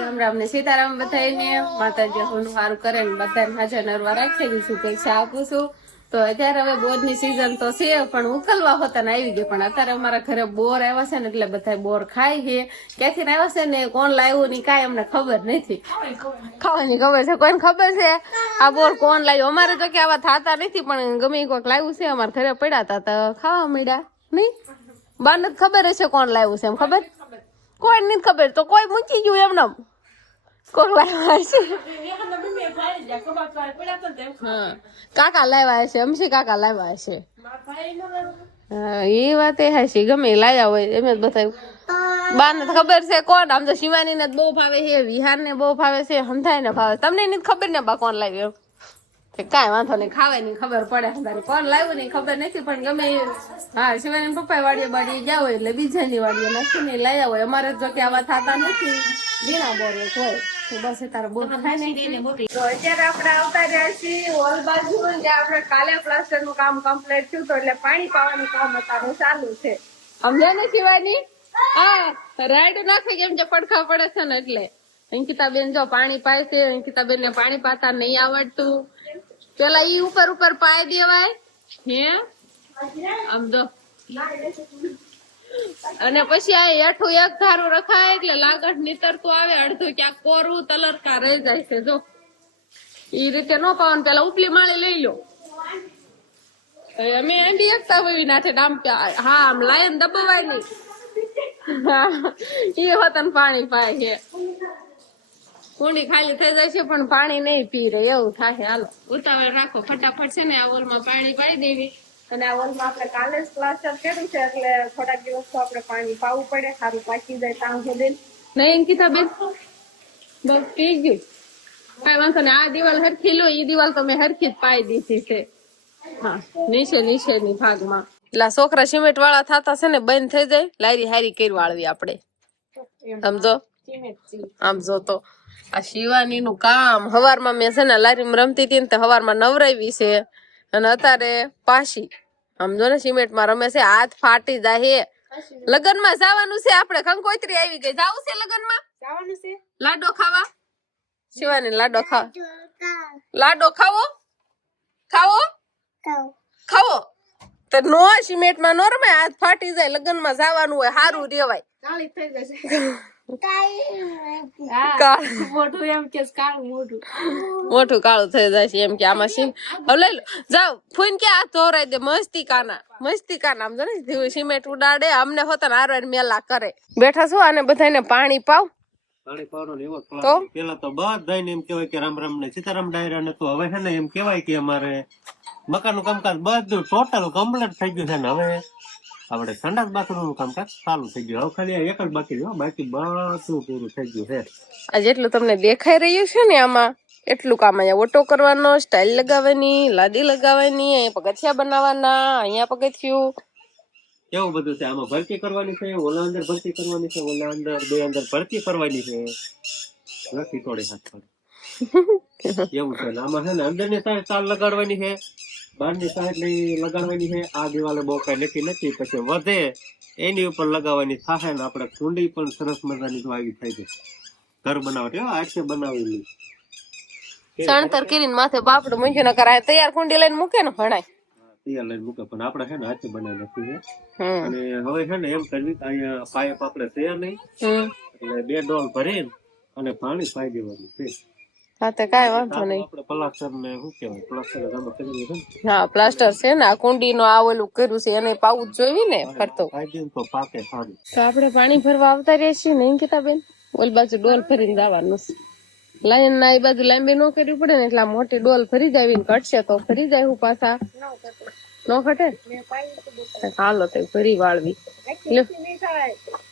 રામ રામ ને સીતારામ બધાને માતાજી હું સારું કરે ને બધાને હાજર નરવા રાખી છું પૈસા આપું છું. તો અત્યારે હવે બોરની સીઝન તો છે, પણ ઉકલવા હોતા ને આવી ગયો. પણ અત્યારે અમારા ઘરે બોર આવ્યા છે ને એટલે બધા બોર ખાય છે. ક્યાંથી આવ્યા છે ને કોણ લાવ્યું ની કાંઈ અમને ખબર નથી. ખાવાની ખબર છે, કોઈને ખબર છે? આ બોર કોણ લાવ્યું? અમારે તો કે આવા થતા નથી, પણ ગમે કોઈક લાવ્યું છે, અમારા ઘરે પડ્યા હતા તો ખાવા મળ્યા. નહીં? બાને ખબર હશે કોણ લાવ્યું છે, એમ ખબર? કોઈ નથી ખબર તો કોઈ મૂકી ગયું એમને. કોક લાવ્યા છે કાકા લાવ્યા છે અમસી કાકા લાવ્યા છે એ વાત એ હાશી, ગમે લાયા હોય, એમ જ બતાવ્યું. બાને ખબર છે કોણ? આમ તો શિવાની ને બહુ ભાવે છે વિહાર ને બહુ ભાવે છે હંધાઈ ને ભાવે તમને નથી ખબર ને બા કોણ લાવ્યું કાંઈ વાંધો નહીં. ખાવાય નહીં ખબર પડે તારે કોણ લાવ્યું નહીં ખબર નથી પણ ગમે હા શિવાની પપ્પા વાડીએ બાડીએ ગયા હોય એટલે બીજાની વાડીએ નાખીને લાયા હોય. અમારે જો કે આવા થતા નથી. વીણા બોરે હોય. તો બસ એ તારા બોર ખાઈ નહીં તો અત્યારે આપણે આવતા રહ્યા છીએ હોલ બાજુ જ્યાં આપણે કાલે પ્લાસ્ટરનું કામ કમ્પ્લીટ થયું તો એટલે પાણી પાવાનું કામ અત્યારે ચાલુ છે. સમજ્યા ને શિવાની? હા રાઈડ નાખે કેમ કે પડખા પડે છે ને એટલે. અંકિતા બેન જો પાણી પાય છે અંકિતા બેન ને પાણી પાતા નહીં આવડતું. પેલા ઈ ઉપર ઉપર પાય દેવાય. હે? આમ તો. અને પછી આ હેઠું એક ધારું રખાય એટલે લાગટ નીતરતું આવે, અડધું ક્યાંક કોરું તલરકા રહી જાય છે, જો. ઈ રીતે નો પાવન, પેલા ઉપલી માળી લઈ લો. અમે એંડી એકતા હોય નાખે આમ હા, આમ લાયન દબાવાય નહીં. એ વતન પાણી પાય છે. કુંડી ખાલી થઈ જાય છે પણ પાણી નહીં પી રહે એવું થાય હાલો. ઉતાવળ રાખો ફટાફટ છે ને આ ઓલમાં પાણી પાઈ દેવી. અને આ ઓલમાં આપણે કાલે જ પ્લાસ્ટર કર્યું છે એટલે થોડાક દિવસ તો આપણે પાણી પાવું પડે સારું પાકી જાય ત્યાં સુધી. નહીં અંકિતા બેન. બસ પી ગયું. કઈ વાંધો નહીં આ દિવાલ હરખી લો ઈ દિવાલ તો મેં હરખી જ પાઈ દીધી છે. હા નીચે નીચેની ભાગમાં. એટલે છોકરા સિમેન્ટ વાળા થતા છે ને બંધ થઈ જાય લારી હારી કરી વાળવી આપણે. સમજો? આમ જો તો આ શિવાની નું કામ. હવારમાં મેં છે ને લારીમાં રમતી હતી ને તે હવારમાં નવરાવી છે. અને અત્યારે પાછી સમજો ને સિમેન્ટમાં રમે છે હાથ ફાટી જાય લગ્નમાં જવાનું છે આપણે. કંકોત્રી આવી ગઈ. જવું છે લગનમાં લાડો ખાવા? શિવાની લાડો ખાવા. લાડો ખાવો. ખાવો? ખાવો? તો નો સિમેન્ટમાં નો રમે. હાથ ફાટી જાય. લગ્નમાં જવાનું હોય સારું રેવાય. કાળ મોઢું એમ કે કાળું મોઢું. મોટું કાળું થઈ જાય છે એમ કે આમાં સીમ હવે લઈ લો. ફૂન કે આ ધોરાઈ દે? મસ્તી કાના મસ્તી કાના આમ જો સિમેન્ટ ઉડાડે અમને હોતા ને હારવાર મેલા કરે. બેઠા છો અને બધાને પાણી પાવ. પાણી પાવાનો ને એવો તો? પેલા તો બધાને એમ કહેવાય કે રામ રામ ને સીતારામ ડાયરા ને તો હવે છે ને એમ કહેવાય કે અમારે મકાનનું કામકાજ બધું ટોટલ કમ્પ્લીટ થઈ ગયું છે ને હવે. આપણે સંડાસ બાથરૂમનું કામકાજ ચાલુ થઈ ગયું. હવે ખાલી એક જ બાકી રહ્યો બાકી બધું પૂરું થઈ ગયું છે. આ જેટલું તમને દેખાઈ રહ્યું છે ને આમાં એટલું કામ અહીંયા ઓટો કરવાનો સ્ટાઇલ લગાવવાની લાદી લગાવવાની અહીંયા પગથિયા બનાવવાના અહીંયા પગથિયું. કેવું બધું છે. આમાં ભરતી કરવાની છે ઓલા અંદર ભરતી કરવાની છે ઓલા અંદર બે અંદર ભરતી કરવાની છે. નથી થોડી હાથ પર એવું છે આમાં છે ને અંદરની તાર લગાડવાની છે. બહારની લગાડવાની છે. આ દિવાલે બહુ કાંઈ નક્કી નથી. પછી વધે એની ઉપર લગાવવાની થાય ને આપણે કુંડી પણ સરસ મજાની જો આવી થાય છે. ઘર બનાવટ આખે બનાવેલી. સણતર કરીને માથે બાપડું મૂક્યું ન કરાય તૈયાર કુંડી લઈને મૂકે ને ભણાય. તૈયાર લઈને મૂકે. પણ આપણે છે ને હાથે બનાવી નાખી છે. અને હવે છે ને એમ કરવી અહીંયા પાઇપ આપણે તૈયાર નહીં. એટલે બે ડોલ ભરીને અને પાણી પાઈ દેવાનું. છે હા તો કાંઈ વાંધો નહીં. આપણે પ્લાસ્ટર ને શું કહેવાય? પ્લાસ્ટર જમા કરેલું છે હા પ્લાસ્ટર છે ને આ કુંડીનો આ ઓલું કર્યું છે એને પાવું જ ને ફરતો. પાઈ દઈએ ને તો પાકે સારું. તો આપણે પાણી ભરવા આવતા રહીએ છીએ નહીં કેતા બેન ઓલ બાજુ ડોલ ભરીને જવાનું છે. લાઈન ના એ બાજુ લાંબી ન કરવી પડે ને એટલે આ મોટી ડોલ ભરી જાય ને ઘટશે તો ફરી જાય હું પાછા. ન ઘટે? હાલો તો ફરી વાળવી.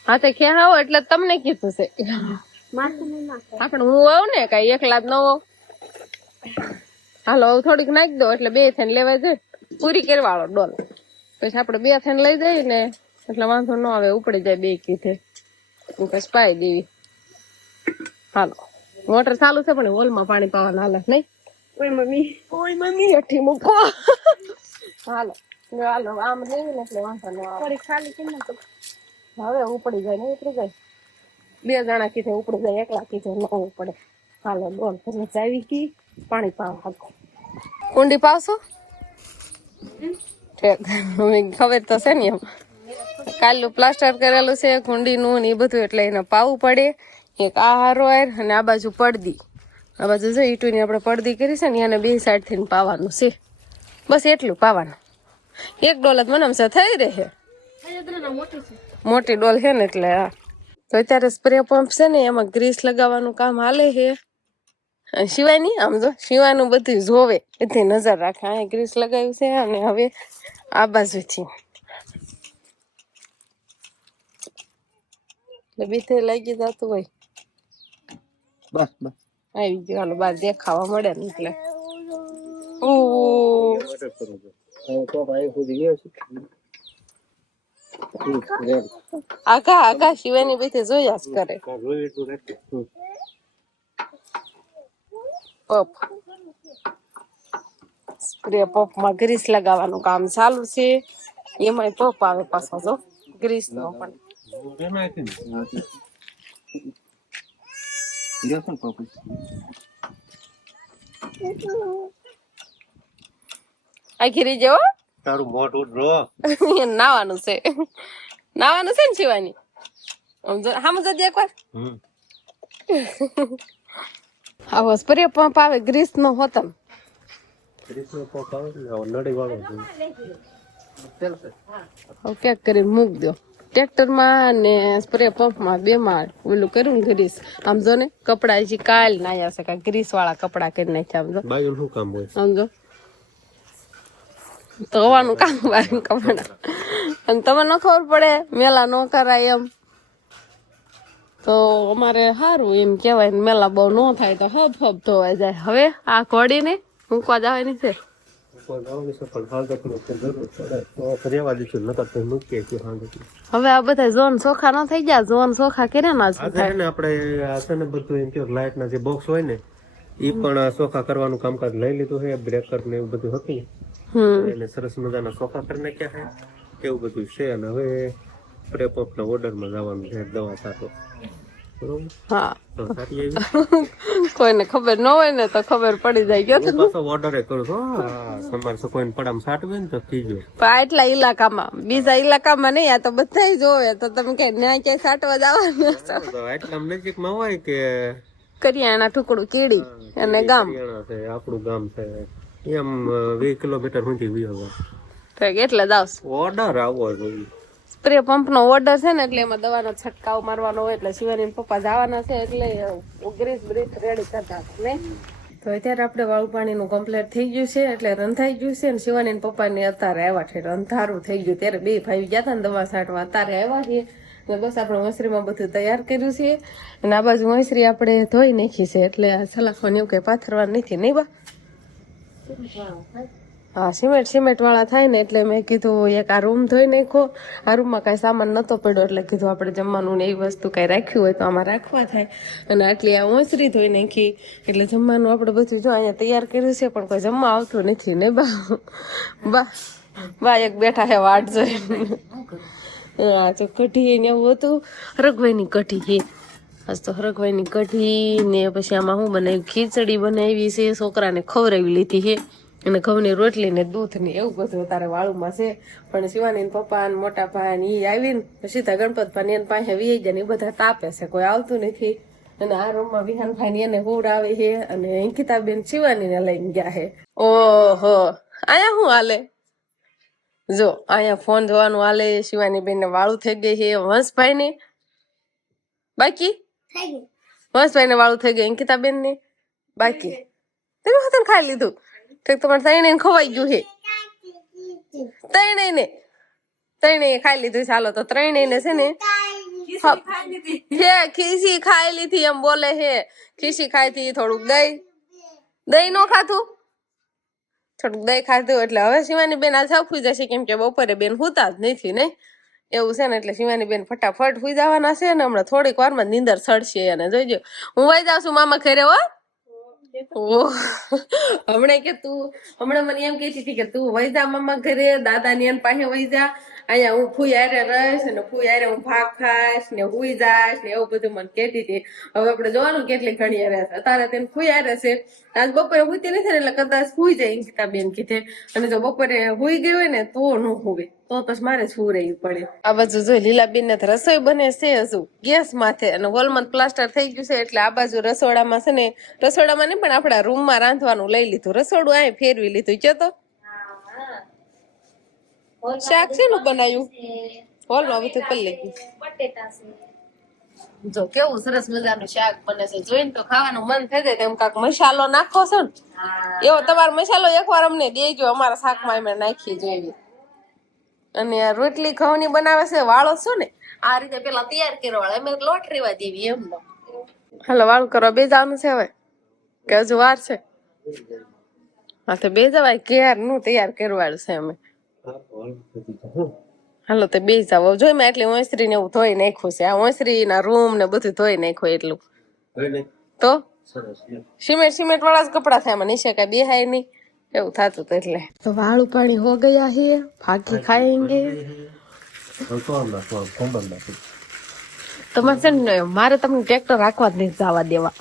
હા તો ક્યાં આવો? એટલે તમને કીધું છે. આપણે હું આવું ને કઈ એકલા જ નવો હાલો હવે થોડીક નાખી દો એટલે બે થઈને લેવા જાય. પૂરી કરવાળો ડોલ. પછી આપણે બે થઈને લઈ જઈએ ને એટલે વાંધો ન આવે ઉપડી જાય બે કીધે હું પછી પાઈ દેવી. હાલો. મોટર ચાલુ છે પણ હોલમાં પાણી પાવા હાલે નહીં? ઓય મમ્મી. ઓય મમ્મી અઠી મૂકો. હાલો. હાલો આમ લેવી ને એટલે વાંધો ન આવે. ખાલી કેમ હવે ઉપડી જાય ને ઉપડી જાય. બે જણા કીધે ઉપડી જાય એકલા કીધે ન ઉપડે. હાલો ડોલ ફરી આવી ગઈ? પાણી પાવા હાકો કુંડી પાવશો? ખબર તો છે ને એમ. કાલનું પ્લાસ્ટર કરેલું છે કુંડીનું ને એ બધું એટલે એને પાવું પડે. એક આ હારો આયર અને આ બાજુ પડદી. આ બાજુ જો ઈટુની આપણે પડદી કરી છે ને એને બે સાઈડ થઈને પાવાનું છે. બસ એટલું પાવાનું. એક ડોલ જ મને થઈ રહે. મોટી મોટી ડોલ છે ને એટલે હા તો અત્યારે સ્પ્રે પંપ છે ને એમાં ગ્રીસ લગાવવાનું કામ હાલે છે. સિવાય શિવાની આમ જો શિવાનું બધું જોવે. એથી નજર રાખે અહીંયા ગ્રીસ લગાવ્યું છે અને હવે આ બાજુથી. એટલે બીથે લાગી જતું હોય. બસ બસ. આવી ગયું હાલો બાર દેખાવા મળે ને એટલે. ઉ તો ભાઈ સુધી ગયો છે. આઘા આઘા શિવાની બીથે જોયા જ કરે. પપ. સ્પ્રે પપમાં ગ્રીસ લગાવવાનું કામ ચાલુ છે. એમાંય પપ આવે પાછો, જો. ગ્રીસ નો પણ. તારું મોઢું ડ્રો નાવાનું છે. નાવાનું છે ને શિવાની? હામ જજે એકવાર. આવો સ્પ્રે પંપ આવે ગ્રીસ નો હોતમ ગ્રીસ નો પંપ આવે નડી વાળો છે. હવે ક્યાંક કરી મૂક દો ટ્રેક્ટરમાં ને સ્પ્રે પંપમાં બે માળ. ઓલું કર્યું ગ્રીસ. આમ જો ને કપડા હજી કાલ નાયા છે કાંઈ ગ્રીસ વાળા કપડા કરી નાખ્યા આમ જો. બાયું શું કામ હોય. સમજો ધોવાનું કામ બાર કપડા. અને તમે ન ખબર પડે મેલા ન કરાય એમ. તો અમારે સારું એમ કહેવાય મેલા બહુ ન થાય તો હબ હબ ધોવાઈ જાય. હવે આ ઘોડીને મૂકવા જવાની છે. હવે આ બધા ઝોન ચોખા ન થઈ ગયા ઝોન ચોખા કર્યા ના આપણે આ છે ને બધું એમ કે લાઇટ ના જે બોક્સ હોય ને એ પણ સોખા કરવાનું કામકાજ લઈ લીધું છે બ્રેકર ને એવું બધું હતું એને સરસ મજાના સોફા કરી નાખ્યા છે. એવું બધું છે. અને હવે પ્રેપ ઓર્ડરમાં જવાનું છે દવા કોઈને ખબર ન હોય ને તો ખબર પડી જાય કે હું પાછો ઓર્ડર કરું છું. તમારે કોઈને પડામ સાટવે ને તો થઈ આટલા ઇલાકામાં બીજા ઇલાકામાં નહીં આ તો બધા જોવે. તો તમે કે ન્યાય ક્યાંય સાટવા જવાનું તો આટલા નજીકમાં હોય કે કરિયાણા ટુકડું કેડી અને ગામ. છે આપણું ગામ છે. એમ વીસ કિલોમીટર સુધી વી તો એટલે જ ઓર્ડર આવવો જોઈએ. સ્પ્રે પંપ નો ઓર્ડર છે ને એટલે એમાં દવાનો છંટકાવ મારવાનો હોય એટલે શિવાની પપ્પા જવાના છે એટલે ગ્રીસ બ્રીસ રેડી કરતા ને તો અત્યારે આપણે વાળું પાણીનું કમ્પ્લીટ થઈ ગયું છે એટલે રંધાઈ ગયું છે ને શિવાની પપ્પાની અત્યારે આવ્યા છે અંધારું થઈ ગયું. ત્યારે બે ભાઈ ગયા હતા ને દવા છાંટવા અત્યારે આવ્યા છે ને બસ આપણે મસરીમાં બધું તૈયાર કર્યું છે. અને આ બાજુ મસરી આપણે ધોઈ નાખી છે એટલે સલાખવાની એવું કઈ પાથરવાનું નથી નહીં બા? હા, સિમેન્ટ સિમેન્ટ વાળા થાય ને એટલે મેં કીધું એક આ રૂમ ધોઈ નાખો આ રૂમમાં કાંઈ સામાન નતો પડ્યો એટલે કીધું આપણે જમવાનું ને એ વસ્તુ કાંઈ રાખ્યું હોય તો આમાં રાખવા થાય. અને આટલી આ ઓસરી ધોઈ નાખી. એટલે જમવાનું આપણે બધું જો અહીંયા તૈયાર કર્યું છે, પણ કોઈ જમવા આવતું નથી ને બા. બા બા એક બેઠા છે વાટ જોઈ હા તો કઢી ને એવું હતું. રઘવાઈની કઢી આજ તો હરખભાઈની કઢી ને પછી આમાં શું બનાવ્યું, ખીચડી બનાવી છે. છોકરાને ખવડાવી લીધી છે. અને ઘઉંની રોટલી ને દૂધ ને એવું બધું તારે વાળુમાં છે. પણ શિવાની પપ્પા ને મોટા ભાઈ ને ઈ આવીને સીધા ગણપત ભાઈ એને પાસે વી ગયા ને એ બધા તાપે છે. કોઈ આવતું નથી. અને આ રૂમમાં વિહાન ભાઈ એને હુડ આવે છે અને અંકિતાબેન શિવાની ને લઈને ગયા છે. ઓહો, આયા શું હાલે? જો અહીંયા ફોન જોવાનું હાલે. શિવાની બેન ને વાળું થઈ ગઈ છે વંશભાઈ ને બાકી? વંશભાઈ ભાઈ વાળું થઈ ગયું. અંકિતાબેન ને બાકી તમે હોતન ખાઈ લીધું. તો તમારે તઈને ખવાઈ ગયું છે. તઈને ને ખાઈ લીધું ચાલો તો ત્રણેય ને છે ને હે. ખીસી ખાઈ લીધી એમ બોલે હે ખીસી ખાઈ થી થોડુંક દહીં. દહીં નો ખાધું? થોડુંક દહીં ખાધું. એટલે હવે શિવાની બેન આ છાપું જશે. કેમ કે બપોરે બેન હુતા જ નથી ને. એવું છે ને એટલે શિવાની બેન ફટાફટ સુઈ જવાના છે ને હમણાં થોડીક વારમાં નીંદર સડશે અને જોઈજો. હું વહી જાઉં છું મામા ઘરે, હો. હમણાં કે તું, હમણાં મને એમ કહેતી હતી કે તું વહી જા મામા ઘરે દાદા ની પાસે વહી જા. અહીંયા હું ફૂઈ હારે રહીશ અને ફૂઈ હારે હું ભાગ ખાઈશ ને હુઈ જાઈશ ને એવું બધું મને કહેતી હતી. હવે આપણે જોવાનું કેટલી ઘણી છે. અત્યારે તેને ફૂઈ હારે છે. આજ બપોરે હુતી નથી ને એટલે કદાચ હુઈ જાય બેન કીધે. અને જો બપોરે હુઈ ગઈ હોય ને તો ન હુવે. તો પછી મારે શું રહેવું પડે? આ બાજુ જો લીલાબેન ને રસોઈ બને છે હજુ. ગેસ માથે અને હોલમાં પ્લાસ્ટર થઈ ગયું છે એટલે આ બાજુ રસોડામાં છે ને, રસોડામાં ને પણ આપણા રૂમમાં રાંધવાનું લઈ લીધું. રસોડું અહીં ફેરવી લીધું. કે તો શાક શેનું બનાવ્યું હોલમાં બધું કરી બટેટા જો કેવું સરસ મજાનું શાક બને છે. જોઈને તો ખાવાનું મન થઈ જાય. તેમ કાક મસાલો નાખો છો ને એવો તમારો મસાલો એકવાર અમને દેજો. અમારા શાકમાં અમે નાખી જોઈએ. અને આ રોટલી ઘઉંની બનાવે છે વાળો છો ને આ રીતે પેલા તૈયાર કરવા વાળો. અમે લોટ રેવા દેવી એમનો. હાલો વાળું કરવા બે જવાનું છે હવે કે હજુ વાર છે. હા તો બે જવાય કેરનું તૈયાર કરવાડું છે અમે. હાલો તે બે જાવ જોઈ મેં એટલે ઓસરી ને એવું ધોઈ નાખ્યું છે. આ ઓસરી ના રૂમ ને બધું ધોઈ નાખ્યું એટલું. તો? સિમેન્ટ સિમેન્ટ વાળા જ કપડા થાય મને છે કઈ બેહાય નહીં. એવું થતું હતું એટલે. તો વાળું પાણી હો ગયા હે. ફાકી ખાएंगे તમારે છે ને મારે તમને ટ્રેક્ટર રાખવા જ નહીં જવા દેવા.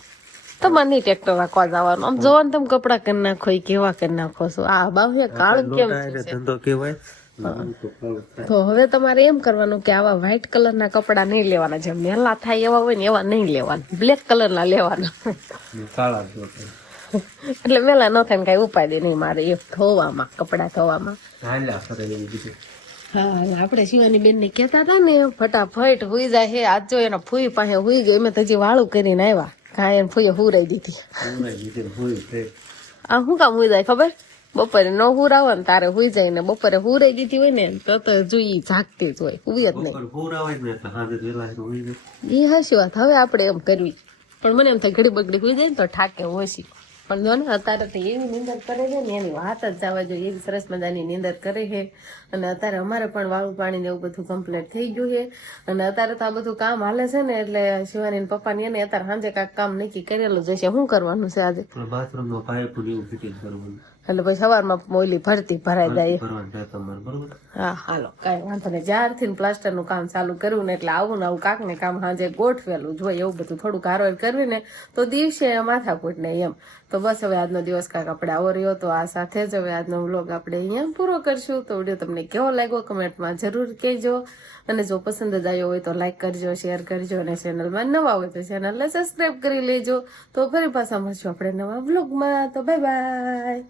તમારે નહીં ટ્રેક્ટર રાખવા જવાનું. આમ જોવાનું તમે કપડા કરી નાખો કેવા કરી નાખો છો? આ બાહુ કાળ કેમ ધંધો કેવાય તો હવે તમારે એમ કરવાનું કે આવા વ્હાઈટ કલરના કપડા નહીં લેવાના. જેમ મેલા થાય એવા હોય ને એવા નહીં લેવાના. બ્લેક કલરના લેવાના. એટલે મેલા ન થાય ને કઈ ઉપાય દે નહીં મારે એ ધોવામાં કપડા ધોવામાં. હા આપણે શિવાની બેન ને કેતા હતા ને ફટાફટ હુઈ જાય હે. આજ જો એના ફૂઈ પાસે હુઈ ગયો. મેં તો હજી વાળું કરીને આવ્યા. કાંઈ એને ફૂય હુરાઈ દીધી હોય આ શું કામ હુઈ જાય ખબર બપોરે ન હુરાવો ને તારે હુઈ જાય ને બપોરે હુરાઈ દીધી હોય ને તો તો જોઈ જાગતી જ હોય હુઈ જ નહીં હોય હોય એ હાશી વાત હવે આપણે એમ કરવી પણ મને એમ થાય ઘડી બગડી હુઈ જાય ને તો ઠાકે ઓછી પણ જો અત્યારે તો એવી નિંદર કરે છે ને, એની વાત જ જવા જોઈએ, એવી સરસ મજાની નિંદર કરે છે. અને અત્યારે અમારે પણ વાળું પાણી ને એવું બધું કમ્પ્લીટ થઈ ગયું છે. અને અત્યારે તો આ બધું કામ હાલે છે ને, એટલે શિવાની પપ્પાની એને અત્યારે સાંજે કાંઈક કામ નક્કી કરેલું જશે શું કરવાનું છે આજે? બાથરૂમ નો પાઇપ ફિટિંગ કરવાનું. એટલે પછી સવારમાં ઓલી ભરતી ભરાઈ જાય. હા હાલો કાંઈ વાંધો નહીં. જ્યારથી પ્લાસ્ટરનું કામ ચાલુ કર્યું ને એટલે આવું ને આવું કાંક ને કામ સાંજે ગોઠવેલું જોઈએ એવું બધું થોડું કારોર કરવી ને તો દિવસે માથાકૂટ ને એમ. તો બસ હવે આજનો દિવસ કાંક આપણે આવો રહ્યો તો આ સાથે જ હવે આજનો વ્લોગ આપણે અહીંયા પૂરો કરશું. તો વીડિયો તમને કેવો લાગ્યો કમેન્ટમાં જરૂર કહેજો. અને જો પસંદ જ આવ્યો હોય તો લાઈક કરજો શેર કરજો અને ચેનલમાં નવા હોય તો ચેનલને સબસ્ક્રાઈબ કરી લેજો. તો ફરી પાછા મળશું આપણે નવા વ્લોગમાં. તો બાય બાય.